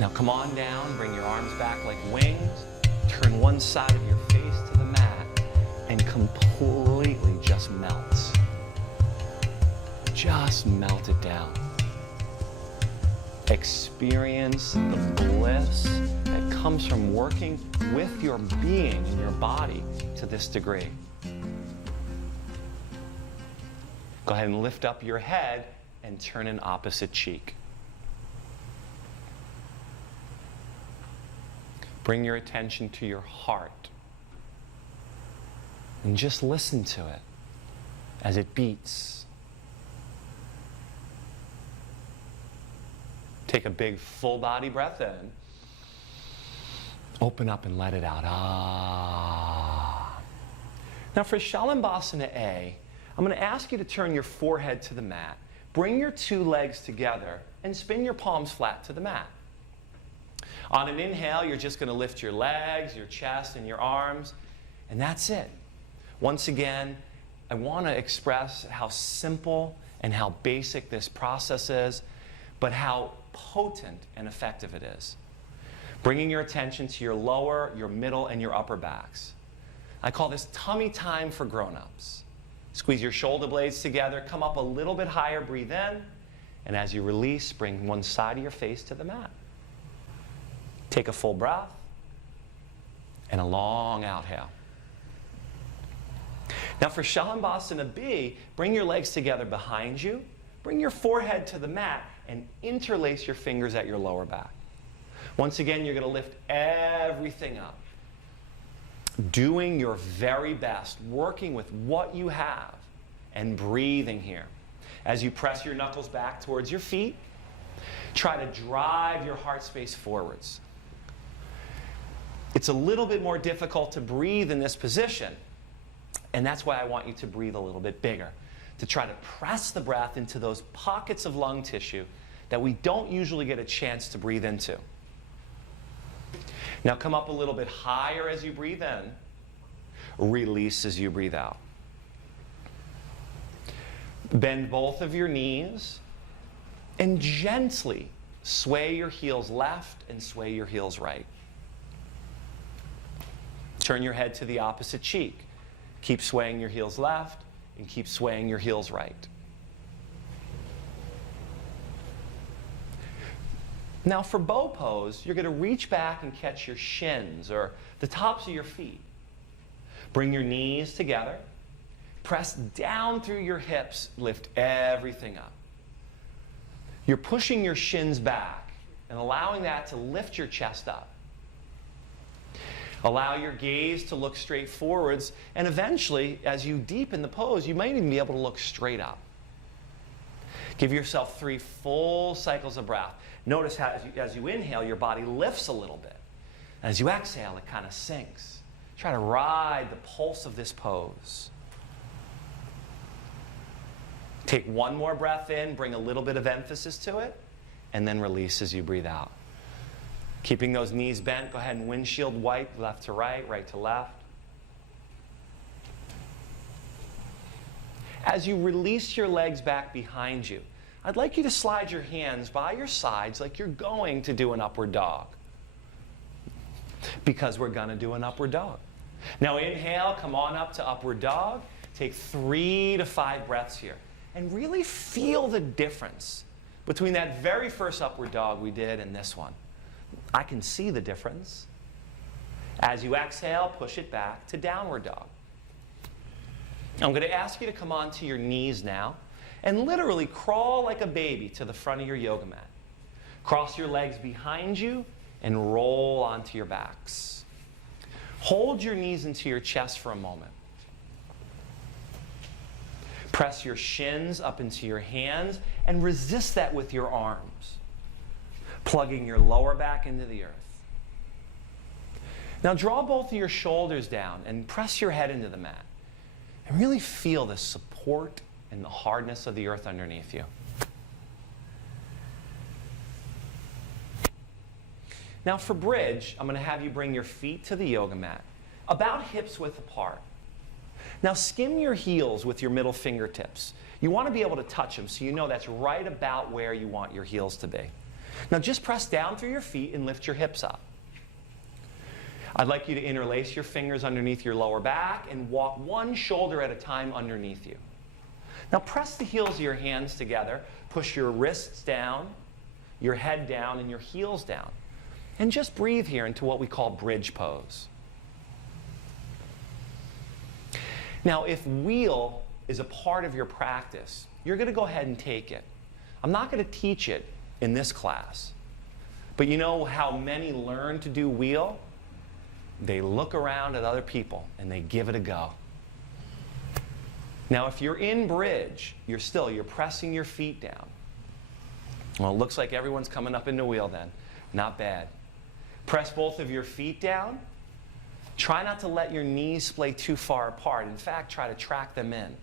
Now come on down, bring your arms back like wings, turn one side of your face to the mat, and completely just melt. Just melt it down. Experience the bliss that comes from working with your being and your body to this degree. Go ahead and lift up your head and turn an opposite cheek. Bring your attention to your heart and just listen to it as it beats. Take a big full body breath in. Open up and let it out. Ah. Now for Shalabhasana A, I'm going to ask you to turn your forehead to the mat. Bring your two legs together and spin your palms flat to the mat. On an inhale, you're just going to lift your legs, your chest, and your arms, and that's it. Once again, I want to express how simple and how basic this process is, but how potent and effective it is. Bringing your attention to your lower, your middle, and your upper backs. I call this tummy time for grown-ups. Squeeze your shoulder blades together, come up a little bit higher, breathe in, and as you release, bring one side of your face to the mat. Take a full breath and a long exhale. Now for Shalabhasana B, bring your legs together behind you, bring your forehead to the mat, and interlace your fingers at your lower back. Once again, you're going to lift everything up. Doing your very best, working with what you have, and breathing here. As you press your knuckles back towards your feet, try to drive your heart space forwards. It's a little bit more difficult to breathe in this position, and that's why I want you to breathe a little bit bigger, to try to press the breath into those pockets of lung tissue that we don't usually get a chance to breathe into. Now come up a little bit higher as you breathe in. Release as you breathe out. Bend both of your knees and gently sway your heels left and sway your heels right. Turn your head to the opposite cheek. Keep swaying your heels left and keep swaying your heels right. Now for bow pose, you're going to reach back and catch your shins or the tops of your feet. Bring your knees together. Press down through your hips. Lift everything up. You're pushing your shins back and allowing that to lift your chest up. Allow your gaze to look straight forwards, and eventually, as you deepen the pose, you might even be able to look straight up. Give yourself 3 full cycles of breath. Notice how as you inhale, your body lifts a little bit. As you exhale, it kind of sinks. Try to ride the pulse of this pose. Take one more breath in, bring a little bit of emphasis to it, and then release as you breathe out. Keeping those knees bent, go ahead and windshield wipe left to right, right to left. As you release your legs back behind you, I'd like you to slide your hands by your sides like you're going to do an upward dog. Because we're going to do an upward dog. Now inhale, come on up to upward dog. Take 3 to 5 breaths here. And really feel the difference between that very first upward dog we did and this one. I can see the difference. As you exhale, push it back to downward dog. I'm going to ask you to come onto your knees now and literally crawl like a baby to the front of your yoga mat. Cross your legs behind you and roll onto your backs. Hold your knees into your chest for a moment. Press your shins up into your hands and resist that with your arms, plugging your lower back into the earth. Now draw both of your shoulders down and press your head into the mat. And really feel the support and the hardness of the earth underneath you. Now for bridge, I'm going to have you bring your feet to the yoga mat, about hips width apart. Now skim your heels with your middle fingertips. You want to be able to touch them so you know that's right about where you want your heels to be. Now just press down through your feet and lift your hips up. I'd like you to interlace your fingers underneath your lower back and walk one shoulder at a time underneath you. Now press the heels of your hands together, push your wrists down, your head down, and your heels down. And just breathe here into what we call bridge pose. Now if wheel is a part of your practice, you're going to go ahead and take it. I'm not going to teach it in this class. But you know how many learn to do wheel? They look around at other people and they give it a go. Now if you're in bridge, you're pressing your feet down. Well, it looks like everyone's coming up into wheel then. Not bad. Press both of your feet down. Try not to let your knees splay too far apart. In fact, try to track them in.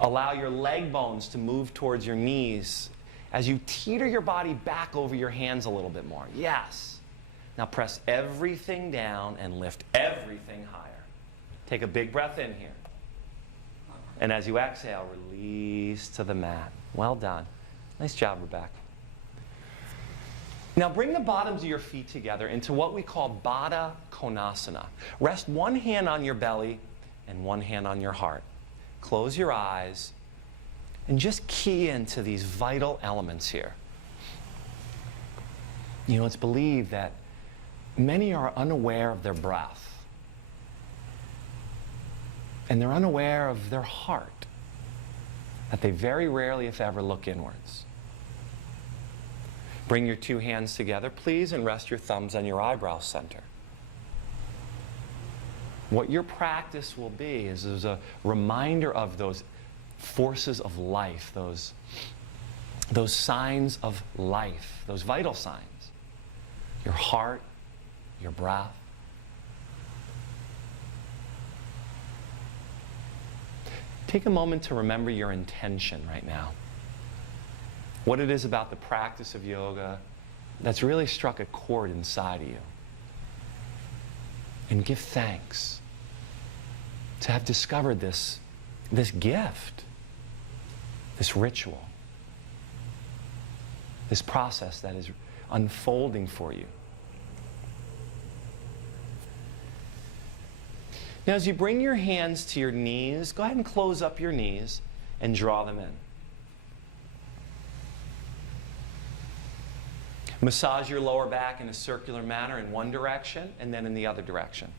Allow your leg bones to move towards your knees as you teeter your body back over your hands a little bit more. Yes. Now press everything down and lift everything higher. Take a big breath in here. And as you exhale, release to the mat. Well done. Nice job, Rebecca. Now bring the bottoms of your feet together into what we call Baddha Konasana. Rest one hand on your belly and one hand on your heart. Close your eyes and just key into these vital elements here. You know, it's believed that many are unaware of their breath. And they're unaware of their heart. That they very rarely, if ever, look inwards. Bring your two hands together, please, and rest your thumbs on your eyebrow center. What your practice will be is a reminder of those forces of life, those signs of life, those vital signs. Your heart, your breath. Take a moment to remember your intention right now. What it is about the practice of yoga that's really struck a chord inside of you. And give thanks to have discovered this gift, this ritual, this process that is unfolding for you. Now, as you bring your hands to your knees, go ahead and close up your knees and draw them in. Massage your lower back in a circular manner in one direction and then in the other direction.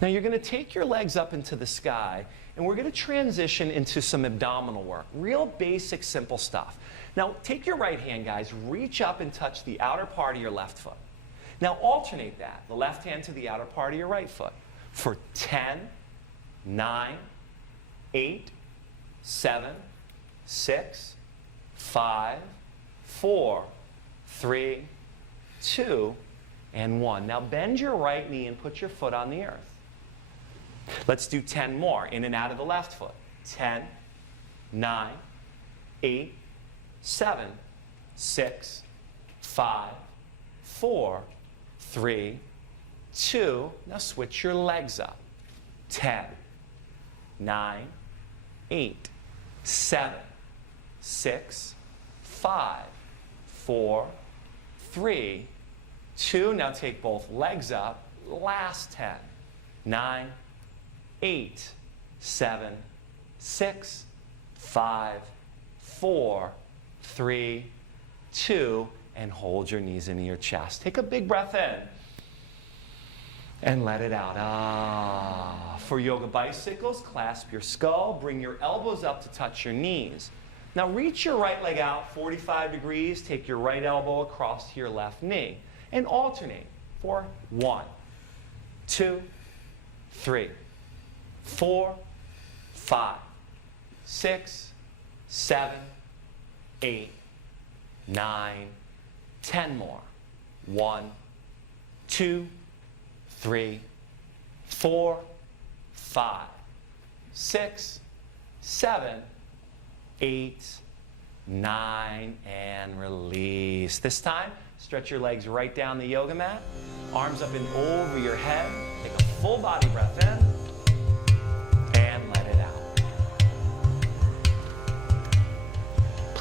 Now you're going to take your legs up into the sky and we're going to transition into some abdominal work. Real basic, simple stuff. Now take your right hand, guys, reach up and touch the outer part of your left foot. Now alternate that, the left hand to the outer part of your right foot for 10, 9, 8, 7, 6, 5, 4, 3, 2, and 1. Now bend your right knee and put your foot on the earth. Let's do 10 more, in and out of the left foot. 10, 9, 8, 7, 6, 5, 4, 3, 2. Now switch your legs up. 10, 9, 8, 7, 6, 5, 4, 3, 2. Now take both legs up. Last 10, 9, 8, 7, 6, 5, 4, 3, 2, and hold your knees into your chest. Take a big breath in and let it out. Ah. For yoga bicycles, clasp your skull, bring your elbows up to touch your knees. Now reach your right leg out 45 degrees, take your right elbow across to your left knee, and alternate for 1, 2, 3, 4, 5, 6, 7, 8, 9, 10 more. 1, 2, 3, 4, 5, 6, 7, 8, 9, and release. This time, stretch your legs right down the yoga mat, arms up and over your head. Take a full body breath in and let it out.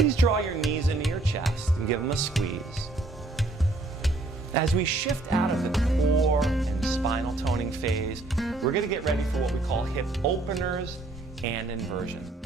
Please draw your knees into your chest and give them a squeeze. As we shift out of the core and spinal toning phase, we're going to get ready for what we call hip openers and inversion.